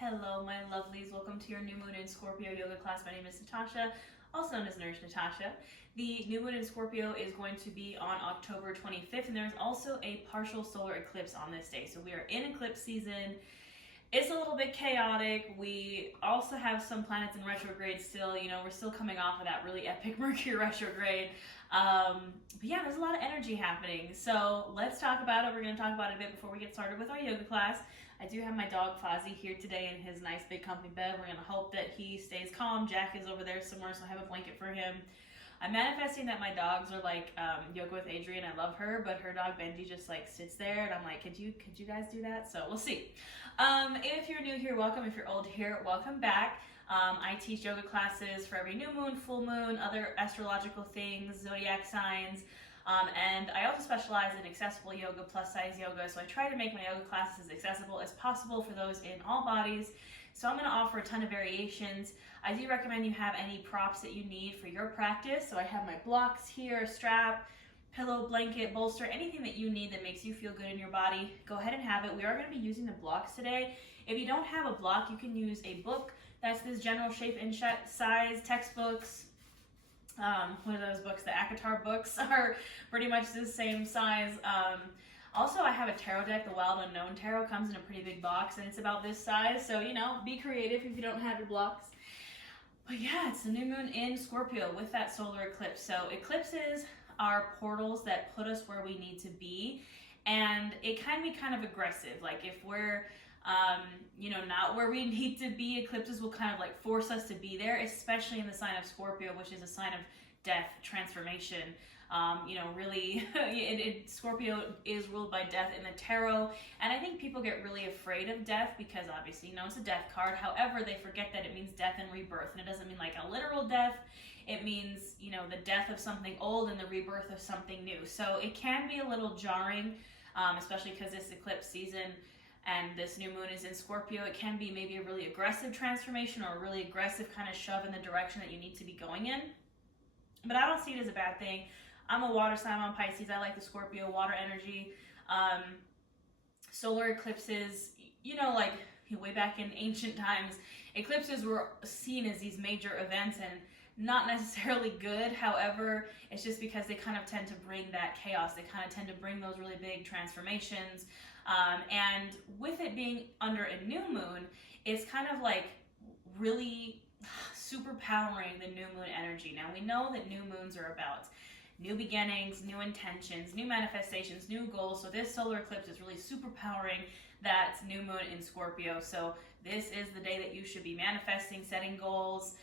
Hello, my lovelies. Welcome to your new moon in Scorpio yoga class. My name is Natasha, also known as Nourish Natasha. The new moon in Scorpio is going to be on October 25th, and there's also a partial solar eclipse on this day. So we are in eclipse season. It's a little bit chaotic. We also have some planets in retrograde still. We're still coming off of that really epic Mercury retrograde. But yeah, there's a lot of energy happening. So let's talk about it. We're going to talk about it a bit before we get started with our yoga class. I do have my dog Fozzie here today in his nice big comfy bed. We're going to hope that he stays calm. Jack is over there somewhere, so I have a blanket for him. I'm manifesting that my dogs are like yoga with Adrian. I love her, but her dog Benji just like sits there, and I'm like, could you guys do that? So we'll see. If you're new here, welcome. If you're old here, welcome back. I teach yoga classes for every new moon, full moon, other astrological things, zodiac signs. And I also specialize in accessible yoga, plus size yoga. So I try to make my yoga classes as accessible as possible for those in all bodies. So I'm going to offer a ton of variations. I do recommend you have any props that you need for your practice. So I have my blocks here, strap, pillow, blanket, bolster, anything that you need that makes you feel good in your body. Go ahead and have it. We are going to be using the blocks today. If you don't have a block, you can use a book that's this general shape and size, textbooks. What are those books? The ACOTAR books are pretty much the same size. Also, I have a tarot deck. The Wild Unknown Tarot comes in a pretty big box, and it's about this size. So, be creative if you don't have your blocks. But yeah, it's the new moon in Scorpio with that solar eclipse. So eclipses are portals that put us where we need to be. And it can be kind of aggressive. Like if we're not where we need to be, eclipses will kind of like force us to be there, especially in the sign of Scorpio, which is a sign of death, transformation. Really, Scorpio is ruled by death in the tarot, and I think people get really afraid of death because obviously, it's a death card. However, they forget that it means death and rebirth, and it doesn't mean like a literal death. It means, the death of something old and the rebirth of something new. So it can be a little jarring, especially because this eclipse season and this new moon is in Scorpio. It can be maybe a really aggressive transformation or a really aggressive kind of shove in the direction that you need to be going in. But I don't see it as a bad thing. I'm a water sign, I'm Pisces. I like the Scorpio water energy. Solar eclipses, like way back in ancient times, eclipses were seen as these major events and not necessarily good. However, it's just because they kind of tend to bring that chaos. They kind of tend to bring those really big transformations. And with it being under a new moon, it's kind of like really super powering the new moon energy. Now we know that new moons are about new beginnings, new intentions, new manifestations, new goals. So this solar eclipse is really super powering that new moon in Scorpio. So this is the day that you should be manifesting, setting goals,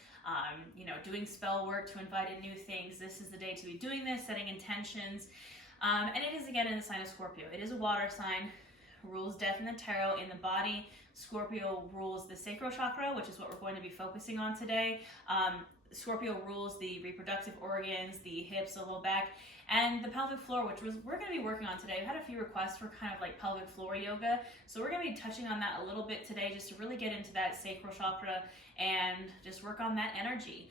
doing spell work to invite in new things. This is the day to be doing this, setting intentions. And it is again in the sign of Scorpio. It is a water sign, rules death in the tarot. In the body, Scorpio rules the sacral chakra, which is what we're going to be focusing on today. Scorpio rules the reproductive organs, the hips, the low back, and the pelvic floor, which we're going to be working on today. I've had a few requests for kind of like pelvic floor yoga, so we're going to be touching on that a little bit today, just to really get into that sacral chakra and just work on that energy.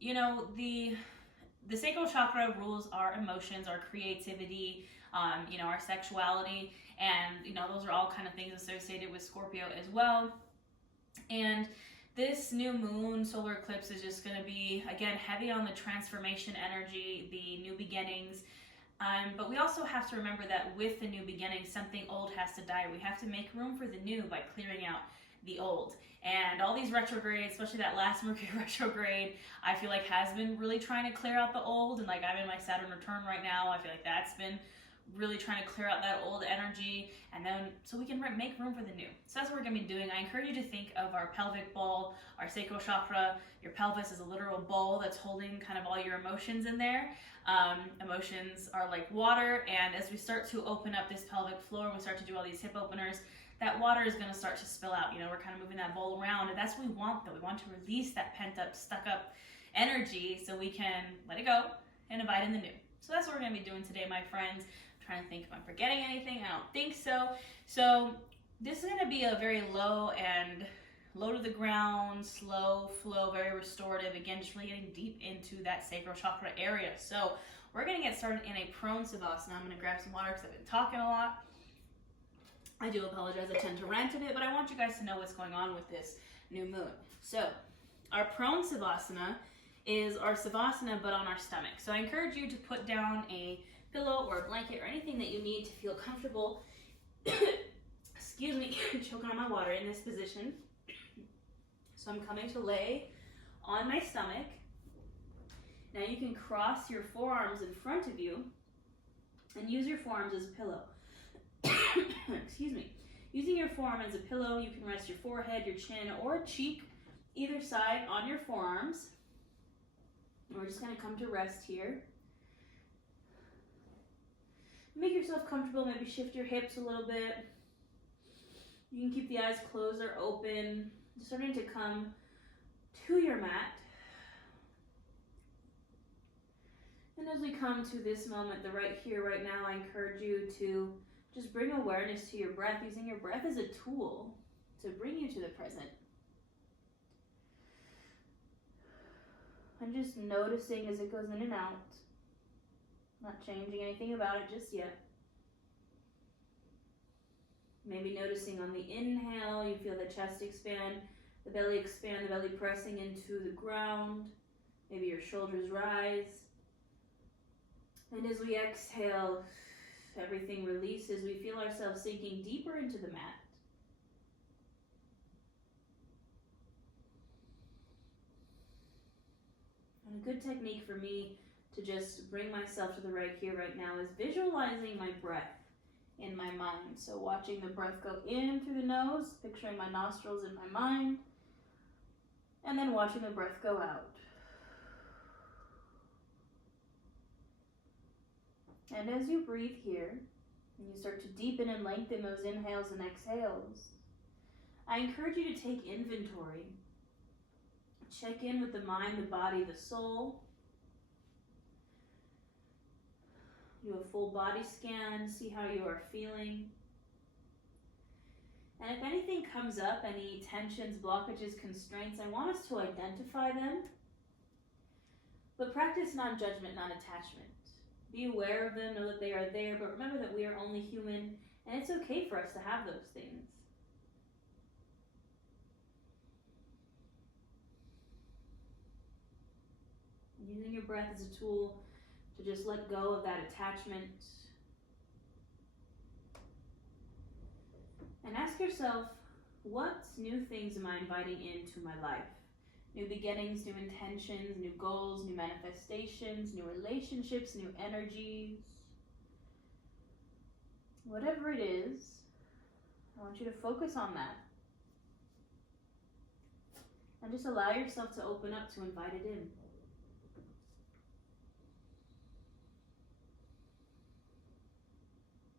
The sacral chakra rules our emotions, our creativity, our sexuality, and those are all kind of things associated with Scorpio as well. And this new moon solar eclipse is just going to be, again, heavy on the transformation energy, the new beginnings. But we also have to remember that with the new beginnings, something old has to die. We have to make room for the new by clearing out the old. And all these retrogrades, especially that last Mercury retrograde, I feel like has been really trying to clear out the old. And like I'm in my Saturn return right now, I feel like that's been really trying to clear out that old energy, and then so we can make room for the new. So that's what we're going to be doing. I encourage you to think of our pelvic bowl, our sacral chakra. Your pelvis is a literal bowl that's holding kind of all your emotions in there. Emotions are like water, and as we start to open up this pelvic floor and we start to do all these hip openers, that water is going to start to spill out. We're kind of moving that bowl around, and that's what we want, though. We want to release that pent up, stuck up energy so we can let it go and invite in the new. So that's what we're going to be doing today, my friends. Trying to think if I'm forgetting anything. I don't think so. So this is going to be a very low to the ground, slow flow, very restorative. Again, just really getting deep into that sacral chakra area. So we're going to get started in a prone savasana. I'm going to grab some water because I've been talking a lot. I do apologize, I tend to rant a bit, but I want you guys to know what's going on with this new moon. So, our prone Savasana is our Savasana, but on our stomach. So I encourage you to put down a pillow or a blanket or anything that you need to feel comfortable. Excuse me, choking on my water in this position. So I'm coming to lay on my stomach. Now you can cross your forearms in front of you and use your forearms as a pillow. Excuse me. Using your forearm as a pillow, you can rest your forehead, your chin, or cheek, either side on your forearms. And we're just going to come to rest here. Make yourself comfortable, maybe shift your hips a little bit. You can keep the eyes closed or open. Just starting to come to your mat. And as we come to this moment, the right here, right now, I encourage you to just bring awareness to your breath, using your breath as a tool to bring you to the present. I'm just noticing as it goes in and out. Not changing anything about it just yet. Maybe noticing on the inhale, you feel the chest expand, the belly pressing into the ground. Maybe your shoulders rise. And as we exhale, everything releases. We feel ourselves sinking deeper into the mat. And a good technique for me to just bring myself to the right here, right now, is visualizing my breath in my mind. So watching the breath go in through the nose, picturing my nostrils in my mind, and then watching the breath go out. And as you breathe here, and you start to deepen and lengthen those inhales and exhales, I encourage you to take inventory. Check in with the mind, the body, the soul. Do a full body scan, see how you are feeling. And if anything comes up, any tensions, blockages, constraints, I want us to identify them. But practice non-judgment, non-attachment. Be aware of them, know that they are there, but remember that we are only human, and it's okay for us to have those things. Using your breath as a tool to just let go of that attachment. And ask yourself, what new things am I inviting into my life? New beginnings, new intentions, new goals, new manifestations, new relationships, new energies. Whatever it is, I want you to focus on that. And just allow yourself to open up to invite it in.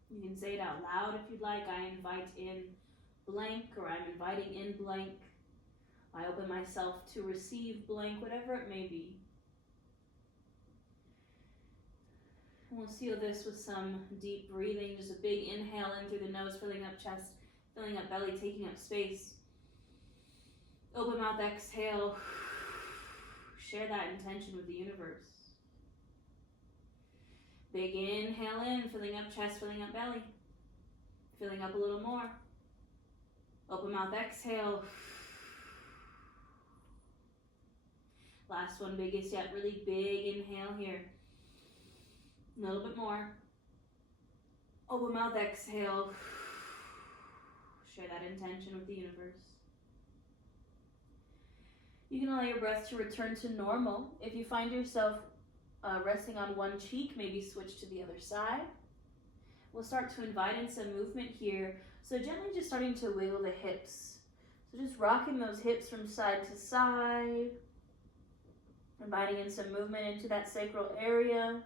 You can say it out loud if you'd like. I invite in blank, or I'm inviting in blank. I open myself to receive blank, whatever it may be. And we'll seal this with some deep breathing. Just a big inhale in through the nose, filling up chest, filling up belly, taking up space. Open mouth, exhale. Share that intention with the universe. Big inhale in, filling up chest, filling up belly. Filling up a little more. Open mouth, exhale. Last one, biggest yet, really big inhale here. A little bit more. Open mouth, exhale. Share that intention with the universe. You can allow your breath to return to normal. If you find yourself resting on one cheek, maybe switch to the other side. We'll start to invite in some movement here. So gently just starting to wiggle the hips. So just rocking those hips from side to side. Inviting in some movement into that sacral area.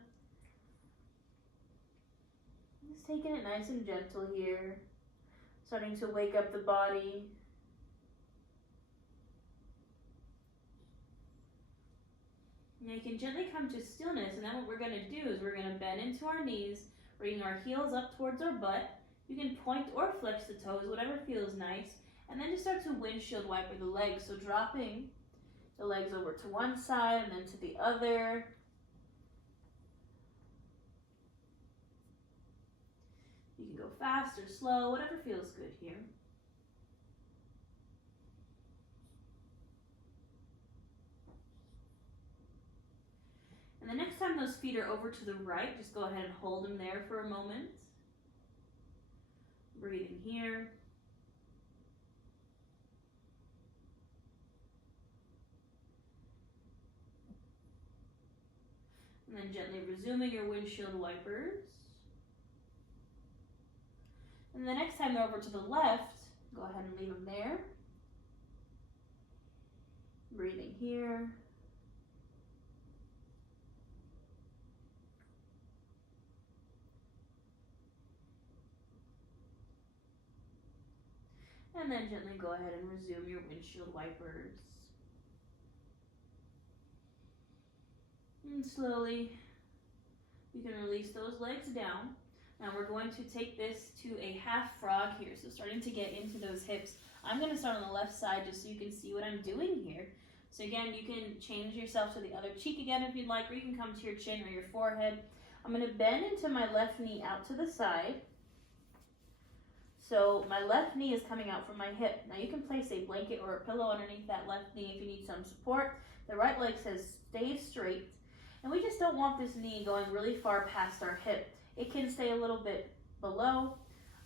Just taking it nice and gentle here. Starting to wake up the body. Now you can gently come to stillness, and then what we're going to do is we're going to bend into our knees, bringing our heels up towards our butt. You can point or flex the toes, whatever feels nice, and then just start to windshield wiper the legs. So dropping the legs over to one side and then to the other. You can go fast or slow, whatever feels good here. And the next time those feet are over to the right, just go ahead and hold them there for a moment. Breathing here. And then gently resuming your windshield wipers. And the next time they're over to the left, go ahead and leave them there. Breathing here. And then gently go ahead and resume your windshield wipers. And slowly, you can release those legs down. Now we're going to take this to a half frog here. So starting to get into those hips. I'm going to start on the left side just so you can see what I'm doing here. So again, you can change yourself to the other cheek again if you'd like, or you can come to your chin or your forehead. I'm going to bend into my left knee out to the side. So my left knee is coming out from my hip. Now you can place a blanket or a pillow underneath that left knee if you need some support. The right leg says stay straight. And we just don't want this knee going really far past our hip. It can stay a little bit below,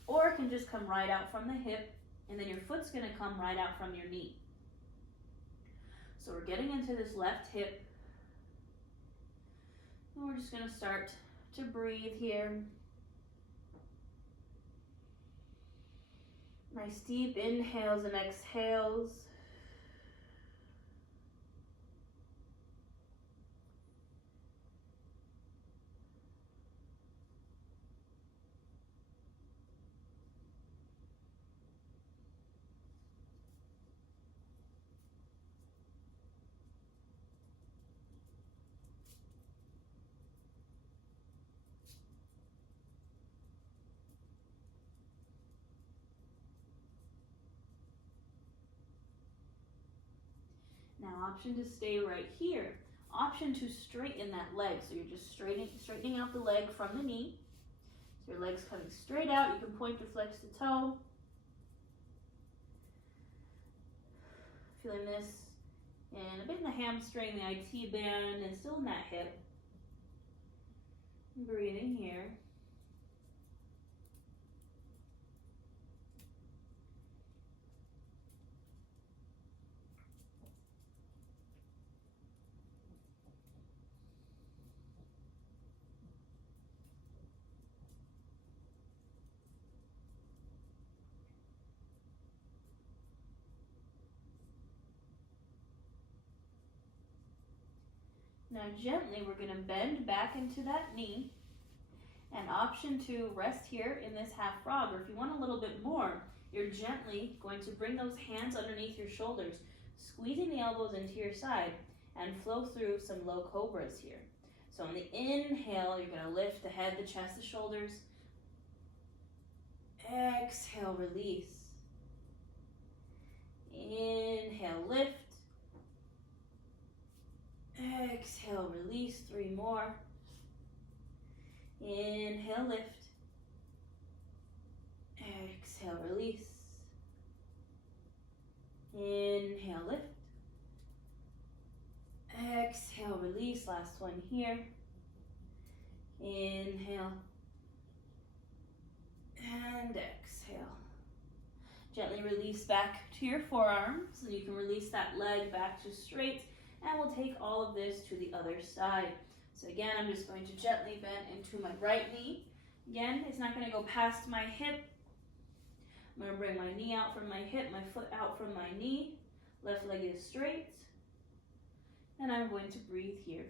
or it can just come right out from the hip, and then your foot's going to come right out from your knee. So we're getting into this left hip, and we're just going to start to breathe here. Nice deep inhales and exhales. Now option to stay right here. Option to straighten that leg. So you're just straightening out the leg from the knee. So your leg's coming straight out. You can point to flex the toe. Feeling this and a bit in the hamstring, the IT band, and still in that hip. Breathing here. Now gently we're going to bend back into that knee, and option to rest here in this half frog, or if you want a little bit more, you're gently going to bring those hands underneath your shoulders, squeezing the elbows into your side, and flow through some low cobras here. So on the inhale, you're going to lift the head, the chest, the shoulders. Exhale, release. Inhale, lift. Exhale, release. 3 more. Inhale, lift. Exhale, release. Inhale, lift. Exhale, release. Last one here. Inhale. And exhale. Gently release back to your forearms, so you can release that leg back to straight. And we'll take all of this to the other side. So again, I'm just going to gently bend into my right knee. Again, it's not going to go past my hip. I'm going to bring my knee out from my hip, my foot out from my knee. Left leg is straight. And I'm going to breathe here.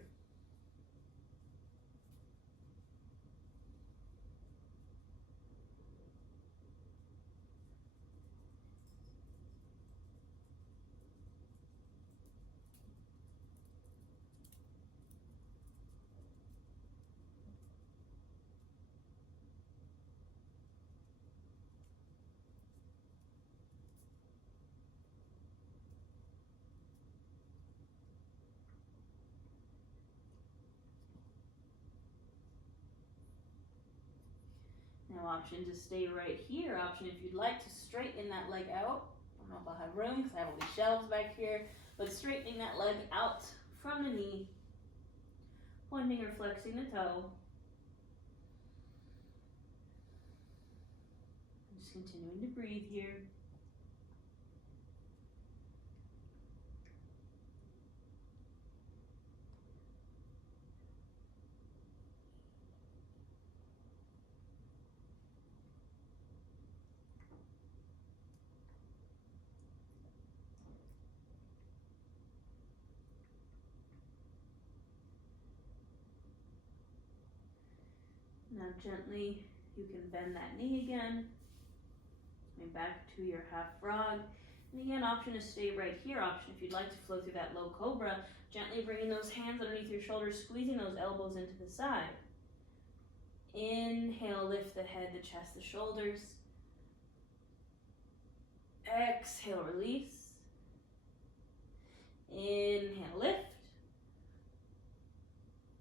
Now option to stay right here. Option if you'd like to straighten that leg out. I don't know if I'll have room because I have all these shelves back here. But straightening that leg out from the knee. Pointing or flexing the toe. Just continuing to breathe here. Now gently, you can bend that knee again. And back to your half frog. And again, option to stay right here. Option if you'd like to flow through that low cobra. Gently bringing those hands underneath your shoulders, squeezing those elbows into the side. Inhale, lift the head, the chest, the shoulders. Exhale, release. Inhale, lift.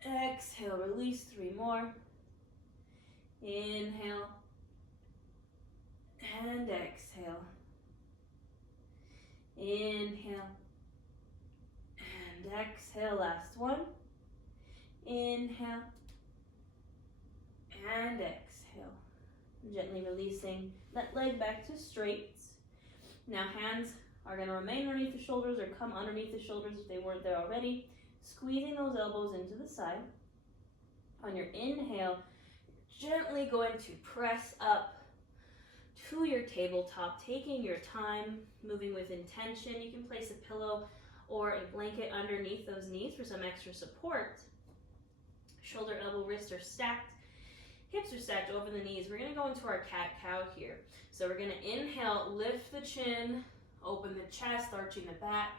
Exhale, release. 3 more. Inhale and exhale. Inhale and exhale. Last one. Inhale and exhale. Gently releasing that leg back to straight. Now hands are going to remain underneath the shoulders or come underneath the shoulders if they weren't there already. Squeezing those elbows into the side. On your inhale, gently going to press up to your tabletop, taking your time, moving with intention. You can place a pillow or a blanket underneath those knees for some extra support. Shoulder, elbow, wrists are stacked. Hips are stacked over the knees. We're going to go into our cat-cow here. So we're going to inhale, lift the chin, open the chest, arching the back.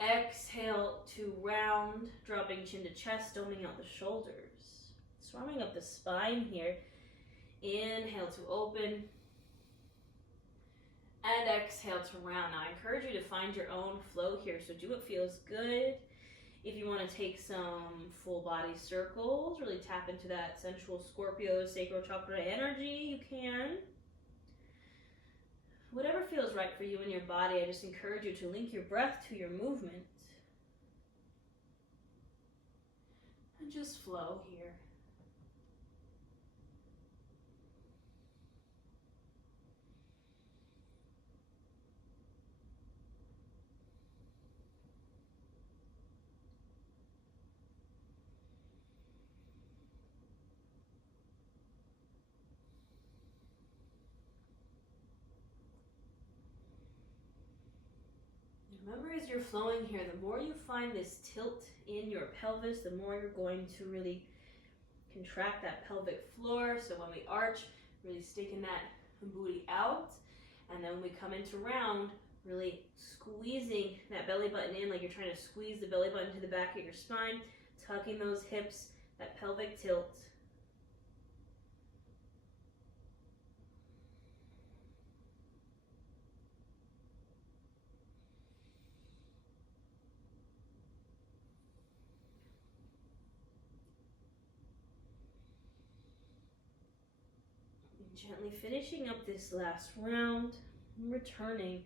Exhale to round, dropping chin to chest, doming out the shoulders. Swarming up the spine here. Inhale to open. And exhale to round. Now I encourage you to find your own flow here. So do what feels good. If you want to take some full body circles, really tap into that sensual Scorpio sacral chakra energy, you can. Whatever feels right for you in your body, I just encourage you to link your breath to your movement. And just flow here. Remember, as you're flowing here, the more you find this tilt in your pelvis, the more you're going to really contract that pelvic floor. So when we arch, really sticking that booty out. And then when we come into round, really squeezing that belly button in like you're trying to squeeze the belly button to the back of your spine, tucking those hips, that pelvic tilt. Gently finishing up this last round, returning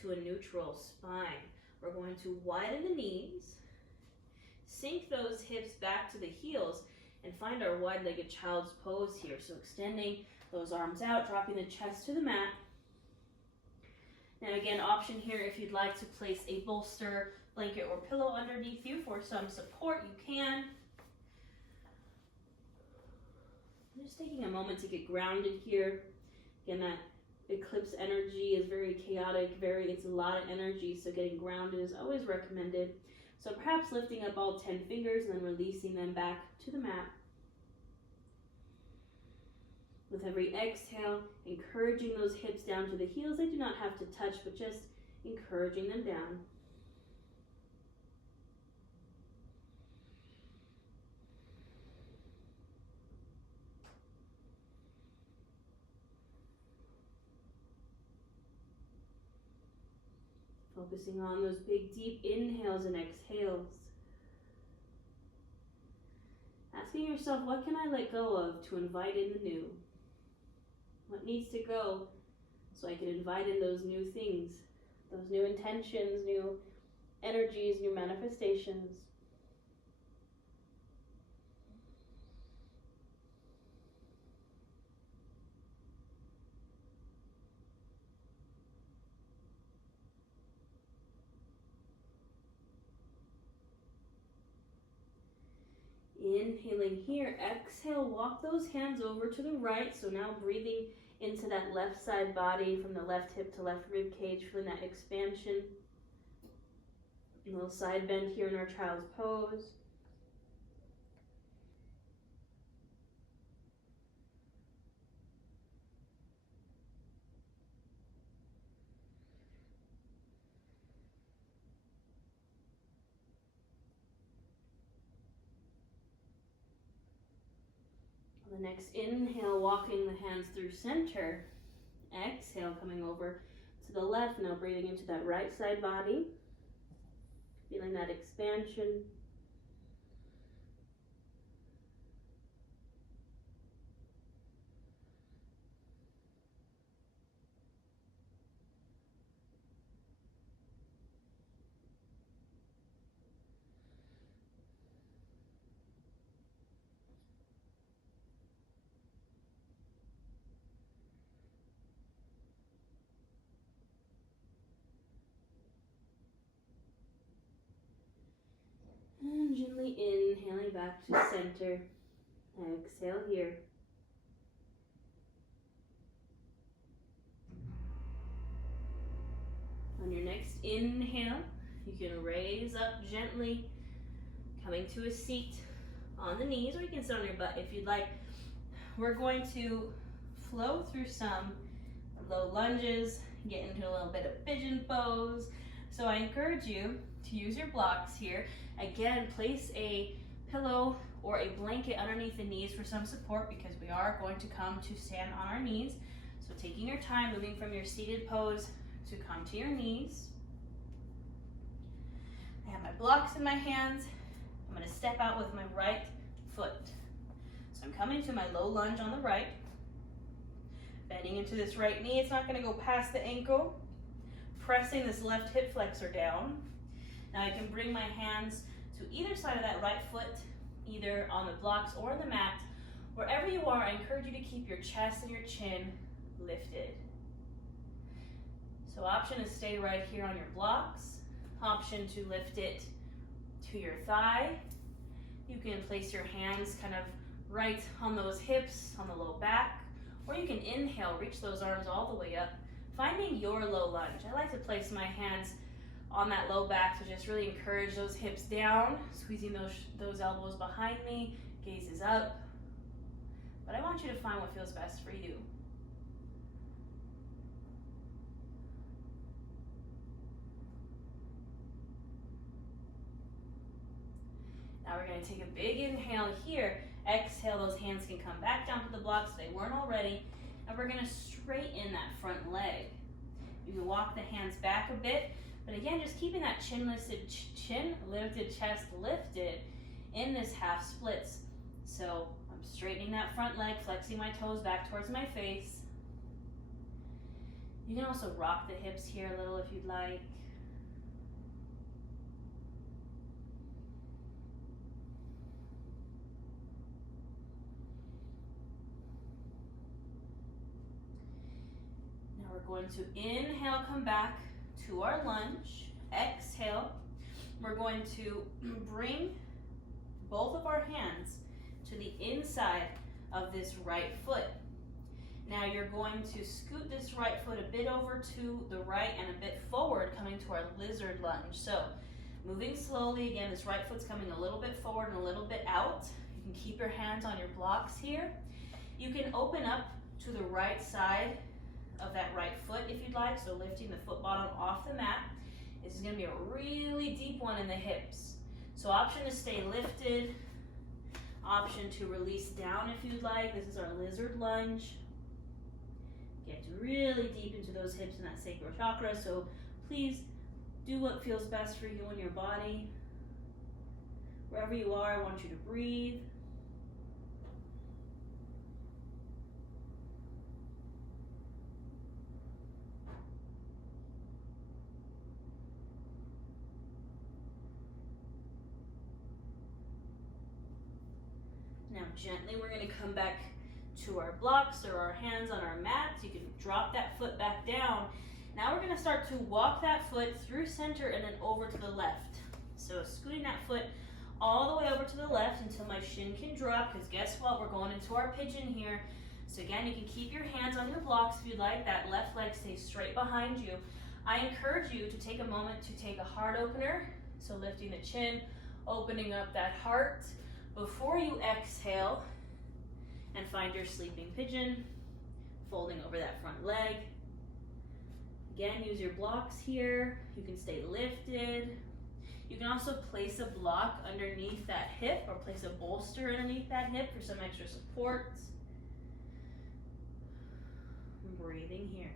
to a neutral spine. We're going to widen the knees, sink those hips back to the heels, and find our wide-legged child's pose here. So extending those arms out, dropping the chest to the mat. Now again, option here if you'd like to place a bolster, blanket, or pillow underneath you for some support, you can. Just taking a moment to get grounded here. Again, that eclipse energy is very chaotic, it's a lot of energy, so getting grounded is always recommended. So perhaps lifting up all 10 fingers and then releasing them back to the mat. With every exhale, encouraging those hips down to the heels. They do not have to touch, but just encouraging them down. Focusing on those big deep inhales and exhales. asking yourself, what can I let go of to invite in the new? What needs to go so I can invite in those new things, those new intentions, new energies, new manifestations? Inhaling here, exhale, walk those hands over to the right. So now breathing into that left side body, from the left hip to left rib cage, feeling that expansion. A little side bend here in our child's pose. On the next inhale, walking the hands through center. Exhale, coming over to the left, now breathing into that right side body. Feeling that expansion. And gently inhaling back to center. Exhale here. On your next inhale, you can raise up gently, coming to a seat on the knees, or you can sit on your butt if you'd like. We're going to flow through some low lunges, get into a little bit of pigeon pose. So I encourage you to use your blocks here. Again, place a pillow or a blanket underneath the knees for some support, because we are going to come to stand on our knees. So taking your time, moving from your seated pose to come to your knees. I have my blocks in my hands. I'm going to step out with my right foot. So I'm coming to my low lunge on the right, bending into this right knee. It's not going to go past the ankle. Pressing this left hip flexor down. Now I can bring my hands to either side of that right foot, either on the blocks or the mat. Wherever you are, I encourage you to keep your chest and your chin lifted. So option is stay right here on your blocks. Option to lift it to your thigh. You can place your hands kind of right on those hips, on the low back, or you can inhale, reach those arms all the way up, finding your low lunge. I like to place my hands on that low back to just really encourage those hips down, squeezing those elbows behind me, gaze is up. But I want you to find what feels best for you. Now we're going to take a big inhale here. Exhale, those hands can come back down to the blocks if they weren't already. And we're going to straighten that front leg. You can walk the hands back a bit, but again, just keeping that chin lifted, chest lifted in this half splits. So I'm straightening that front leg, flexing my toes back towards my face. You can also rock the hips here a little if you'd like. We're going to inhale, come back to our lunge. Exhale. We're going to bring both of our hands to the inside of this right foot. Now you're going to scoot this right foot a bit over to the right and a bit forward, coming to our lizard lunge. So moving slowly, again, this right foot's coming a little bit forward and a little bit out. You can keep your hands on your blocks here. You can open up to the right side of that right foot if you'd like, so lifting the foot bottom off the mat. This is going to be a really deep one in the hips. So option to stay lifted, option to release down if you'd like. This is our lizard lunge. Get really deep into those hips and that sacral chakra, so please do what feels best for you and your body. Wherever you are, I want you to breathe. Gently, we're gonna come back to our blocks or our hands on our mats. You can drop that foot back down. Now we're gonna start to walk that foot through center and then over to the left. So scooting that foot all the way over to the left until my shin can drop, because guess what? We're going into our pigeon here. So again, you can keep your hands on your blocks if you'd like. That left leg stays straight behind you. I encourage you to take a moment to take a heart opener. So lifting the chin, opening up that heart before you exhale, and find your sleeping pigeon, folding over that front leg. Again, use your blocks here. You can stay lifted. You can also place a block underneath that hip or place a bolster underneath that hip for some extra support. Breathing here.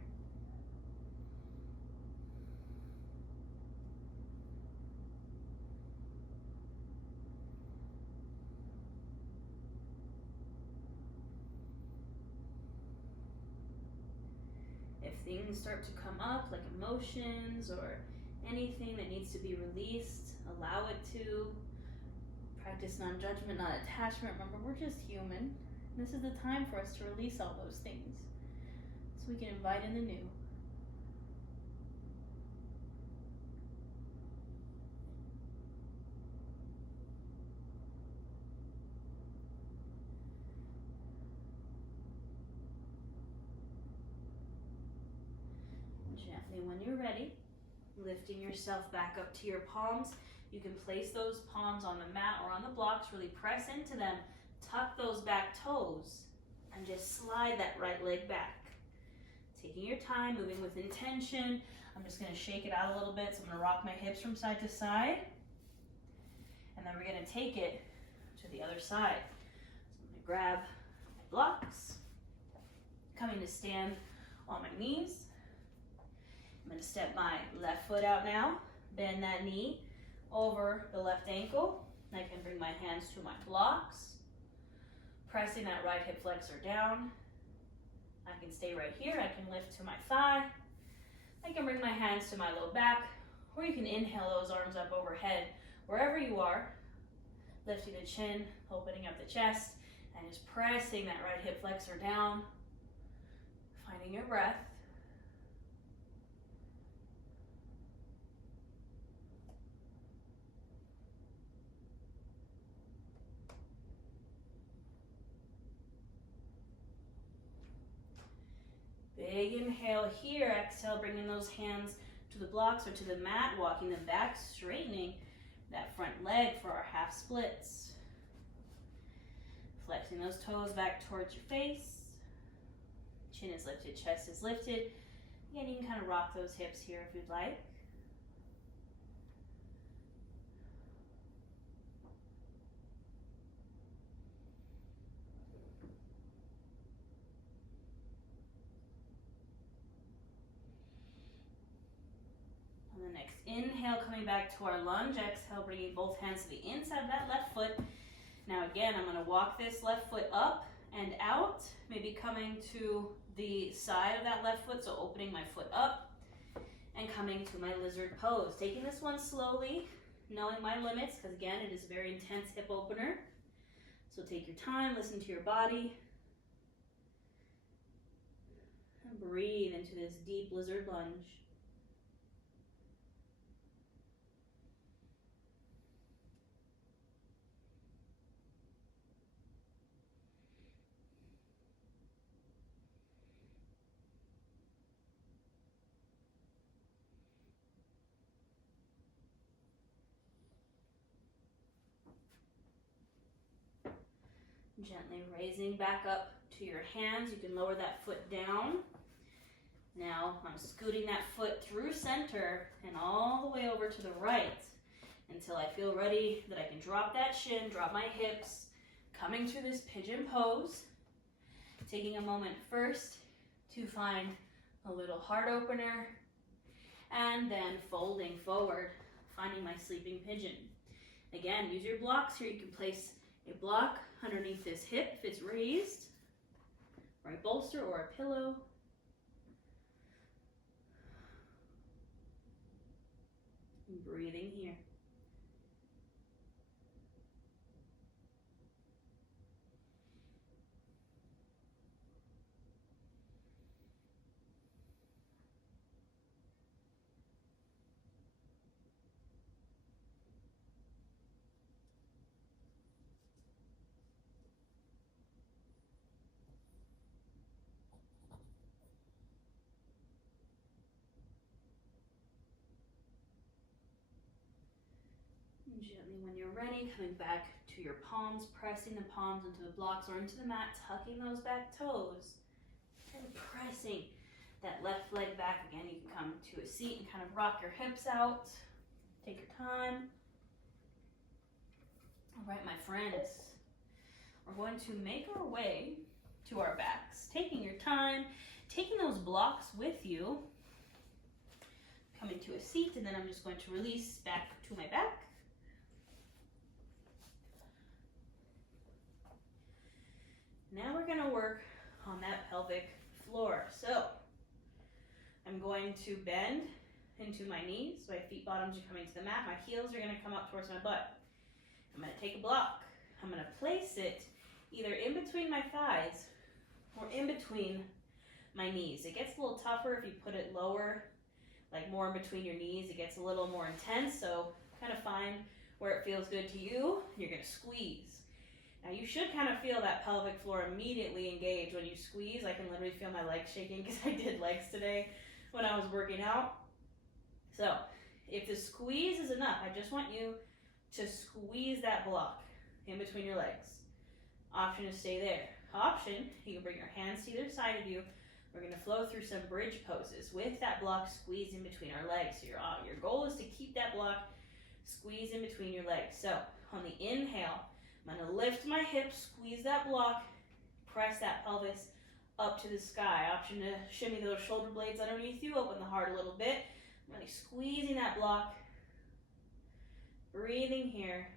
If things start to come up, like emotions or anything that needs to be released, allow it to. Practice non-judgment, not attachment. Remember, we're just human. This is the time for us to release all those things, so we can invite in the new. Gently, when you're ready, lifting yourself back up to your palms. You can place those palms on the mat or on the blocks, really press into them, tuck those back toes, and just slide that right leg back. Taking your time, moving with intention. I'm just gonna shake it out a little bit, so I'm gonna rock my hips from side to side, and then we're gonna take it to the other side. So I'm gonna grab my blocks, coming to stand on my knees. I'm gonna step my left foot out now, bend that knee over the left ankle. I can bring my hands to my blocks, pressing that right hip flexor down. I can stay right here. I can lift to my thigh. I can bring my hands to my low back, or you can inhale those arms up overhead. Wherever you are, lifting the chin, opening up the chest, and just pressing that right hip flexor down, finding your breath. Big inhale here, exhale, bringing those hands to the blocks or to the mat, walking them back, straightening that front leg for our half splits. Flexing those toes back towards your face. Chin is lifted, chest is lifted. Again, you can kind of rock those hips here if you'd like. On the next inhale, coming back to our lunge. Exhale, bringing both hands to the inside of that left foot. Now again, I'm going to walk this left foot up and out, maybe coming to the side of that left foot, so opening my foot up and coming to my lizard pose. Taking this one slowly, knowing my limits, because again, it is a very intense hip opener. So take your time, listen to your body, and breathe into this deep lizard lunge. Gently raising back up to your hands. You can lower that foot down. Now I'm scooting that foot through center and all the way over to the right until I feel ready that I can drop that shin, drop my hips, coming to this pigeon pose. Taking a moment first to find a little heart opener and then folding forward, finding my sleeping pigeon. Again, use your blocks here. You can place a block underneath this hip if it's raised, or a bolster or a pillow. And breathing here. Gently, when you're ready, coming back to your palms, pressing the palms into the blocks or into the mat, tucking those back toes, and pressing that left leg back. Again, you can come to a seat and kind of rock your hips out. Take your time. All right, my friends, we're going to make our way to our backs, taking your time, taking those blocks with you, coming to a seat, and then I'm just going to release back to my back. Now we're going to work on that pelvic floor. So I'm going to bend into my knees. So my feet bottoms are coming to the mat. My heels are going to come up towards my butt. I'm going to take a block. I'm going to place it either in between my thighs or in between my knees. It gets a little tougher if you put it lower, like more in between your knees. It gets a little more intense. So kind of find where it feels good to you. You're going to squeeze. Now you should kind of feel that pelvic floor immediately engage when you squeeze. I can literally feel my legs shaking because I did legs today when I was working out. So if the squeeze is enough, I just want you to squeeze that block in between your legs. Option to stay there. Option, you can bring your hands to either side of you. We're going to flow through some bridge poses with that block squeezed in between our legs. So your goal is to keep that block squeezed in between your legs. So on the inhale, I'm going to lift my hips, squeeze that block, press that pelvis up to the sky. Option to shimmy those shoulder blades underneath you, open the heart a little bit. I'm really squeezing that block, breathing here.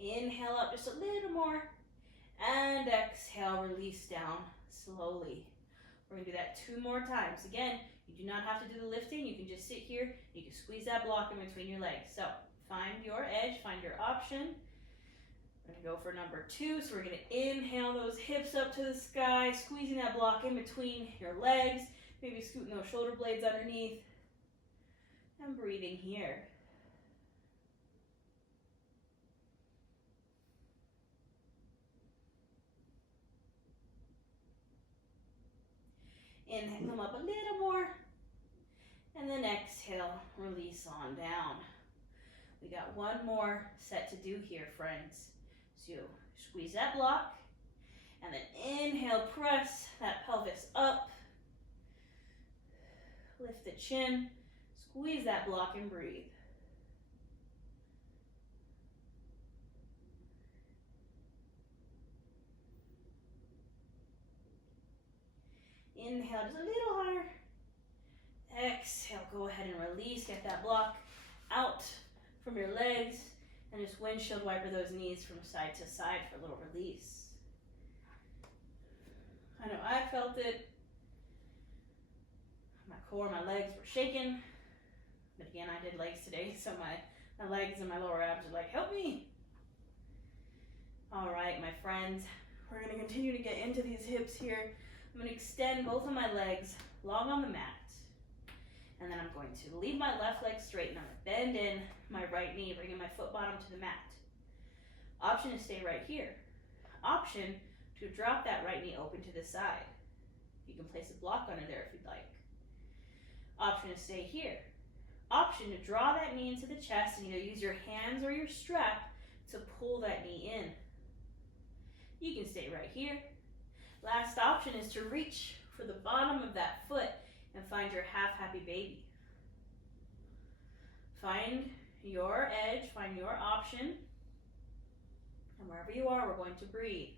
Inhale up just a little more, and exhale, release down slowly. We're going to do that 2 more times. Again, you do not have to do the lifting. You can just sit here. You can squeeze that block in between your legs. So find your edge, find your option. We're going to go for number 2. So we're going to inhale those hips up to the sky, squeezing that block in between your legs, maybe scooting those shoulder blades underneath, and breathing here. Inhale, come up a little more, and then exhale, release on down. We got 1 more set to do here, friends. So squeeze that block, and then inhale, press that pelvis up, lift the chin, squeeze that block and breathe. Inhale just a little harder. Exhale, go ahead and release. Get that block out from your legs and just windshield wiper those knees from side to side for a little release. I know I felt it. My core, my legs were shaking. But again, I did legs today, so my legs and my lower abs are like, help me. All right, my friends, we're going to continue to get into these hips here. I'm going to extend both of my legs long on the mat. And then I'm going to leave my left leg straight and I'm going to bend in my right knee, bringing my foot bottom to the mat. Option to stay right here. Option to drop that right knee open to the side. You can place a block under there if you'd like. Option to stay here. Option to draw that knee into the chest and either use your hands or your strap to pull that knee in. You can stay right here. Last option is to reach for the bottom of that foot and find your half happy baby. Find your edge, find your option, and wherever you are, we're going to breathe.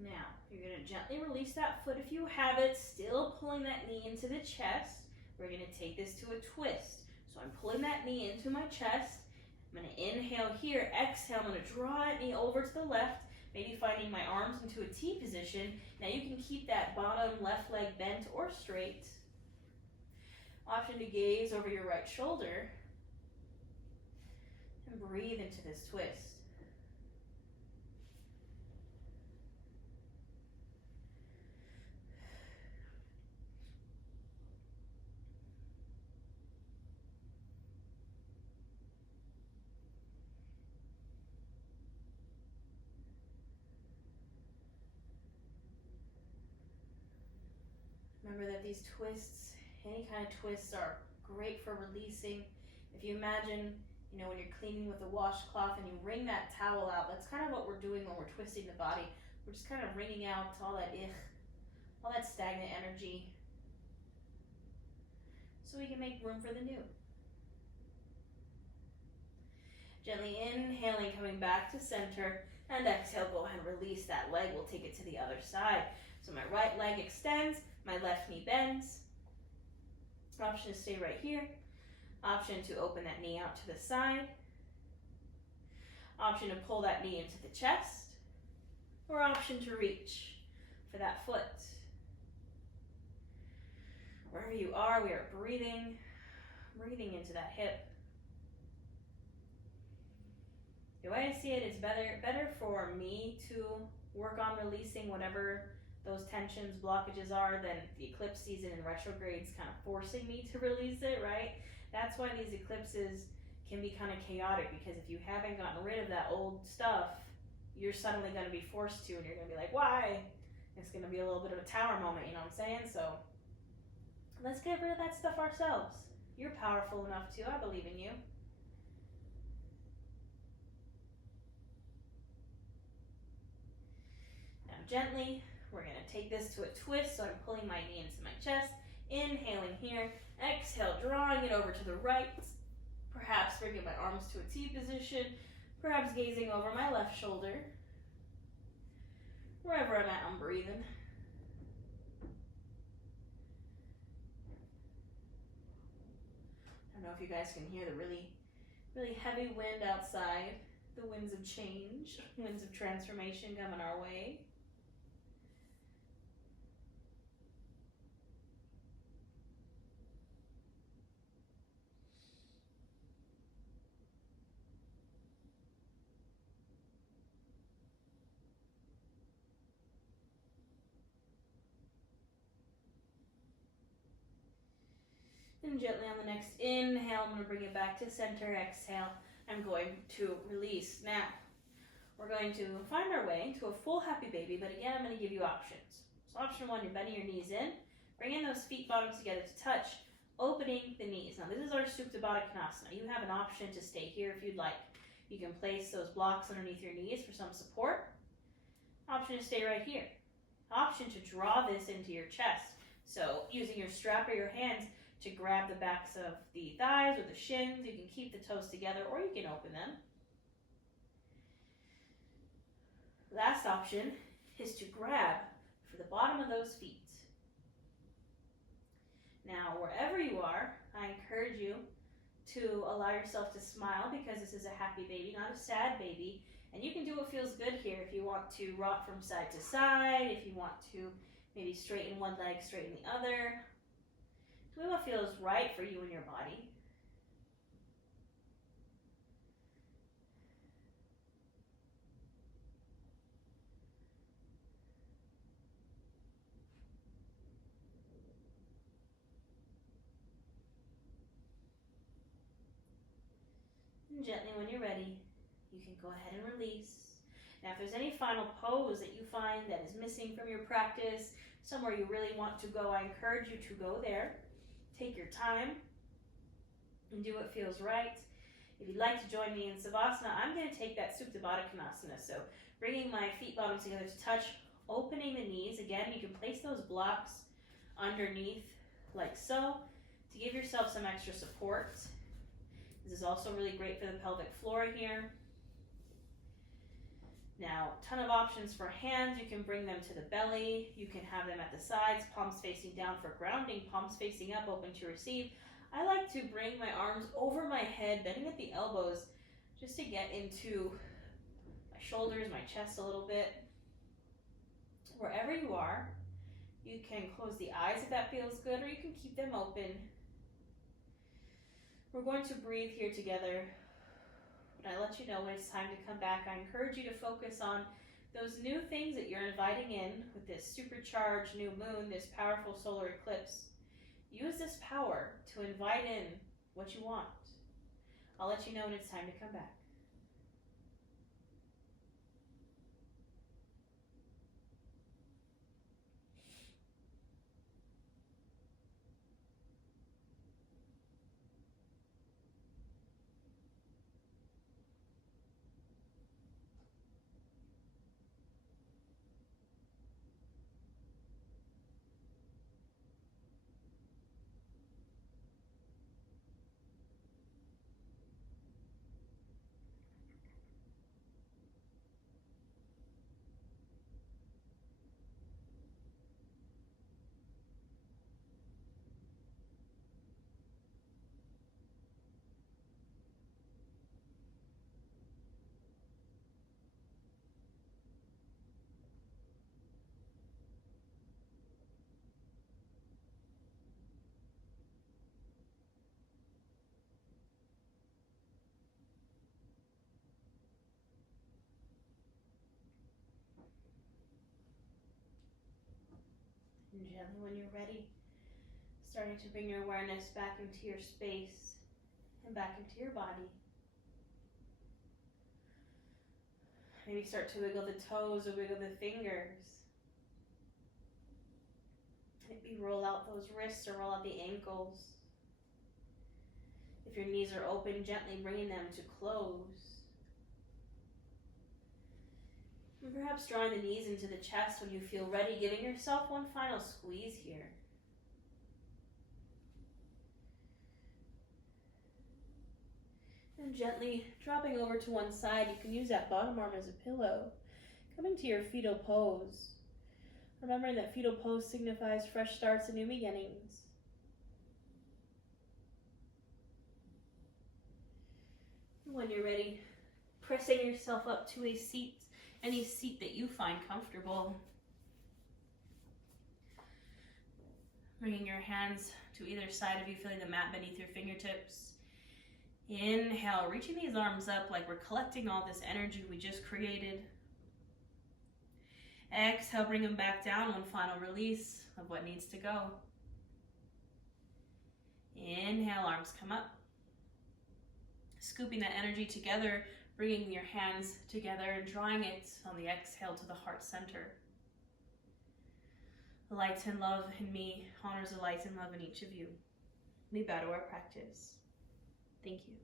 Now, you're going to gently release that foot if you have it, still pulling that knee into the chest. We're going to take this to a twist. So I'm pulling that knee into my chest. I'm going to inhale here, exhale. I'm going to draw that knee over to the left, maybe finding my arms into a T position. Now you can keep that bottom left leg bent or straight. Option to gaze over your right shoulder. And breathe into this twist. Remember that these twists, any kind of twists, are great for releasing. If you imagine, when you're cleaning with a washcloth and you wring that towel out, that's kind of what we're doing when we're twisting the body. We're just kind of wringing out all that all that stagnant energy, so we can make room for the new. Gently inhaling, coming back to center, and exhale, go ahead and release that leg. We'll take it to the other side. So my right leg extends, my left knee bends. Option to stay right here. Option to open that knee out to the side. Option to pull that knee into the chest. Or option to reach for that foot. Wherever you are, we are breathing into that hip. The way I see it, it's better for me to work on releasing whatever those tensions, blockages are, than the eclipse season and retrogrades kind of forcing me to release it, right? That's why these eclipses can be kind of chaotic, because if you haven't gotten rid of that old stuff, you're suddenly going to be forced to, and you're going to be like, why? It's going to be a little bit of a tower moment, you know what I'm saying? So let's get rid of that stuff ourselves. You're powerful enough to. I believe in you. Now gently, we're going to take this to a twist, so I'm pulling my knee into my chest, inhaling here, exhale, drawing it over to the right, perhaps bringing my arms to a T position, perhaps gazing over my left shoulder. Wherever I'm at, I'm breathing. I don't know if you guys can hear the really, really heavy wind outside, the winds of change, winds of transformation coming our way. And gently on the next inhale, I'm going to bring it back to center. Exhale, I'm going to release. Now, we're going to find our way to a full happy baby, but again, I'm going to give you options. So option one, you're bending your knees in, bringing those feet bottoms together to touch, opening the knees. Now, this is our Supta Baddha Konasana. You have an option to stay here if you'd like. You can place those blocks underneath your knees for some support. Option to stay right here. Option to draw this into your chest. So using your strap or your hands to grab the backs of the thighs or the shins. You can keep the toes together, or you can open them. Last option is to grab for the bottom of those feet. Now, wherever you are, I encourage you to allow yourself to smile, because this is a happy baby, not a sad baby. And you can do what feels good here. If you want to rock from side to side, if you want to maybe straighten one leg, straighten the other. Do what feels right for you and your body. And gently, when you're ready, you can go ahead and release. Now, if there's any final pose that you find that is missing from your practice, somewhere you really want to go, I encourage you to go there. Take your time and do what feels right. If you'd like to join me in Savasana, I'm going to take that Supta Baddha Konasana. So bringing my feet bottoms together to touch, opening the knees. Again, you can place those blocks underneath like so to give yourself some extra support. This is also really great for the pelvic floor here. Now, ton of options for hands. You can bring them to the belly. You can have them at the sides, palms facing down for grounding, palms facing up, open to receive. I like to bring my arms over my head, bending at the elbows, just to get into my shoulders, my chest a little bit. Wherever you are, you can close the eyes if that feels good, or you can keep them open. We're going to breathe here together. but I let you know when it's time to come back. I encourage you to focus on those new things that you're inviting in with this supercharged new moon, this powerful solar eclipse. Use this power to invite in what you want. I'll let you know when it's time to come back. And gently, when you're ready, starting to bring your awareness back into your space and back into your body. Maybe start to wiggle the toes or wiggle the fingers. Maybe roll out those wrists or roll out the ankles. If your knees are open, gently bringing them to close. And perhaps drawing the knees into the chest when you feel ready, giving yourself one final squeeze here. And gently dropping over to one side, you can use that bottom arm as a pillow. Coming to your fetal pose. Remembering that fetal pose signifies fresh starts and new beginnings. When you're ready, pressing yourself up to a seat, any seat that you find comfortable. Bringing your hands to either side of you, feeling the mat beneath your fingertips. Inhale, reaching these arms up like we're collecting all this energy we just created. Exhale, bring them back down, one final release of what needs to go. Inhale, arms come up. Scooping that energy together, bringing your hands together and drawing it on the exhale to the heart center. The light and love in me honors the light and love in each of you. We bow to our practice. Thank you.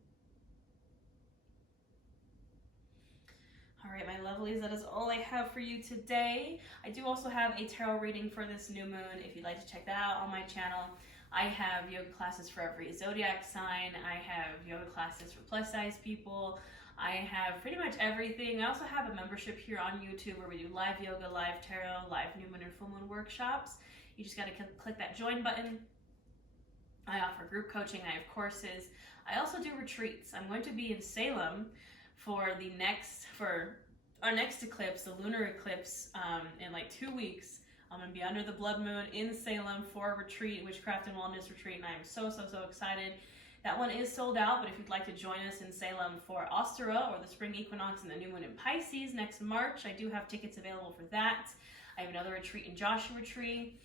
All right, my lovelies, that is all I have for you today. I do also have a tarot reading for this new moon. If you'd like to check that out on my channel, I have yoga classes for every zodiac sign. I have yoga classes for plus size people. I have pretty much everything. I also have a membership here on YouTube where we do live yoga, live tarot, live new moon and full moon workshops. You just got to click that join button. I offer group coaching. I have courses. I also do retreats. I'm going to be in Salem for our next eclipse, the lunar eclipse, in like 2 weeks. I'm going to be under the blood moon in Salem for a retreat, witchcraft and wellness retreat, and I am so excited. That one is sold out, but if you'd like to join us in Salem for Ostara, or the spring equinox and the new moon in Pisces next March, I do have tickets available for that. I have another retreat in Joshua Tree.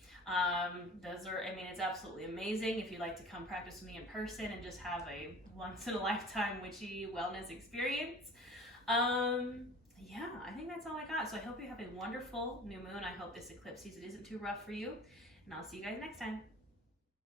It's absolutely amazing if you'd like to come practice with me in person and just have a once-in-a-lifetime witchy wellness experience. Yeah, I think that's all I got. So I hope you have a wonderful new moon. I hope this eclipse season isn't too rough for you, and I'll see you guys next time.